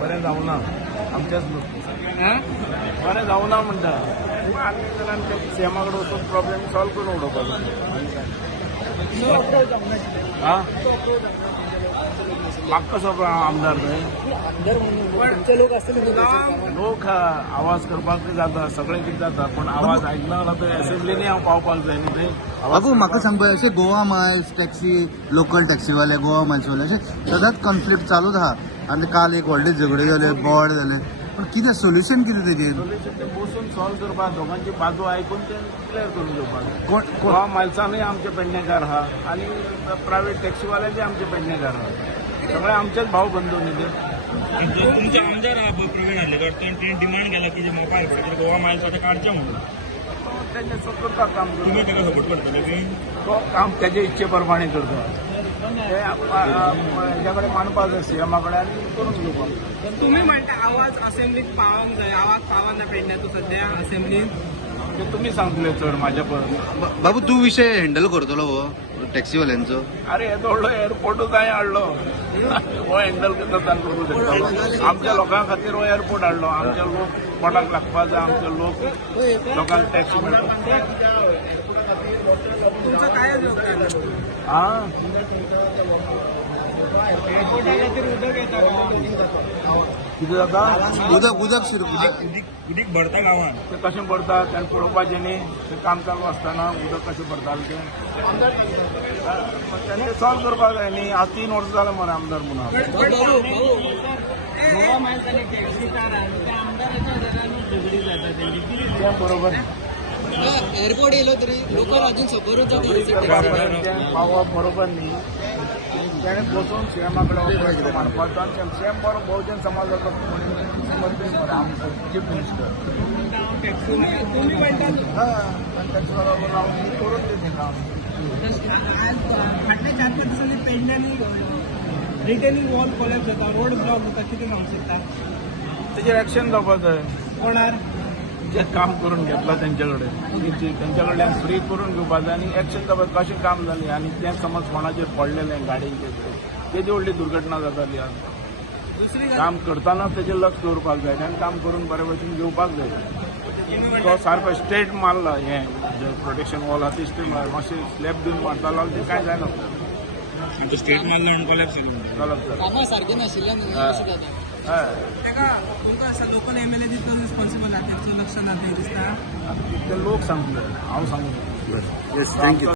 बरें जावना आमच्याच बरें जावना म्हणटा आनी जाल्यार सीएमा कडेन वचून प्रॉब्लेम सॉल्व करून उडोवपाचो आं म्हाका कसो आमदार थंय लोक आवाज करपाक जाता सगळें कितें जाता पूण आवाज आयकना जाल्यार थंय असेंब्लीनी हांव पावपाक जाय न्ही थंय बाबू म्हाका सांग पळय अशें गोवा मायल्स टॅक्सी लोकल टॅक्सीवाले गोवा मायल्सवाले अशें सदांच कॉन्फ्लिक्ट चालूच आहा आनी काल एक व्हडले झगडे जाले बोवाड जाले पण कितें सोल्युशन कितें तेजेर सोल्युशन ते बसून सॉल्व करपाक दोगांची बाजू आयकून ते क्लियर करून घेवपाक गोवा मायल्सानूय आमचे पेडणेकार आहा आनी प्रायवेट टॅक्सीवाल्यांचे आमचे पेडणेकार आहा सगळे आमचेच भाव बंधू न्ही ते तुमचे आमदार आहा प्रवीण आर्लेकर त्यांनी डिमांड केला की जे मोबायल गोवा मायल्स आतां काडचे म्हणून तेजे करता काम तुम्ही ताका सपोर्ट करतले की तो काम तेजे इच्छे प्रमाणे करता ते हेज्या कडेन मानपाक जाय सीएमा कडेन आनी करून घेवपाक तुम्ही म्हणता आवाज असेंब्लीत पावंक जाय आवाज पावना पेडण्याचो सध्या असेंब्लीत ते तुमी सांगतले चड म्हाज्या परस बाबू तू विषय हँडल करतलो हो टॅक्सीवाल्यांचो अरे येदो व्हडलो एअरपोर्टूच हांवें हाडलो हो हँडल करता करूं शकता आमच्या लोकां खातीर हो एअरपोर्ट हाडलो आमचे लोक पोटाक लागपा जाय आमचे लोक लोकांक टॅक्सी मेळटा तुमचं काय योगदान आं एअरपोर्टा खातीर उदक येता कितें जाता उदक शिरपूर उदीक भरता गांवांत ते कशें भरता तें पळोवपाचें न्ही तें काम चालू आसतना उदक कशें भरतालें तें तें सॉल्व करपाक जाय न्ही आज 3 वर्सां जालें मरे आमदार म्हणून गोवा मायल्स आनी टॅक्सी कार त्या आमदाराच्या घरांनी झगडी जाता तेंची तें बरोबर एअरपोर्ट येयलो तरी लोकल अजून सपोर्टच तें पावप बरोबर न्ही तेणें बसून सीएमा कडेन मानपाचो आनी सीएम बरो बहुजन समाजाचो मंत्री मरे आमचो चीफ मिनिस्टर टॅक्सी तुम्ही म्हणटा टॅक्सीवालो लावन करून दिते काम फाटल्या 4-5 दिसांनी पेडण्यांनी रिटेनिंग वॉल कोलॅप्स जाता रोड ब्लॉक जाता कितें जावंक शकता तेजेर एक्शन जावपाक जाय कोणार जे काम करून घेतला तेंच्या कडेन तेंच्या कडल्यान फ्री करून घेवपाक जाय आनी एक्शन जावपाक कशें काम जालें आनी तें समज कोणाचेर पडलेलें गाडयेचेर तेजी व्हडली दुर्घटना जाताली आज दुसरी काम करताना तेजेर लक्ष दवरपाक जाय आनी काम करून बरे भशेन घेवपाक जाय तो सारको स्ट्रेट मारला हें जे प्रोटेक्शन वॉल आहा ती स्ट्रेट मातशें स्लॅब दिवन मारता जाल्यार तें कांय जायना स्टेट मारलो म्हणून कोलॅप्स चलत कामां सारकें नाशिल्ल्यान अशें जाता हय ताका तुमकां असा लोकल एमएलए तितलो रिस्पॉन्सिबल आहा तांचो लक्ष ना ते दिसता ते लोक सांगतले हांव सांगू येस थँक्यू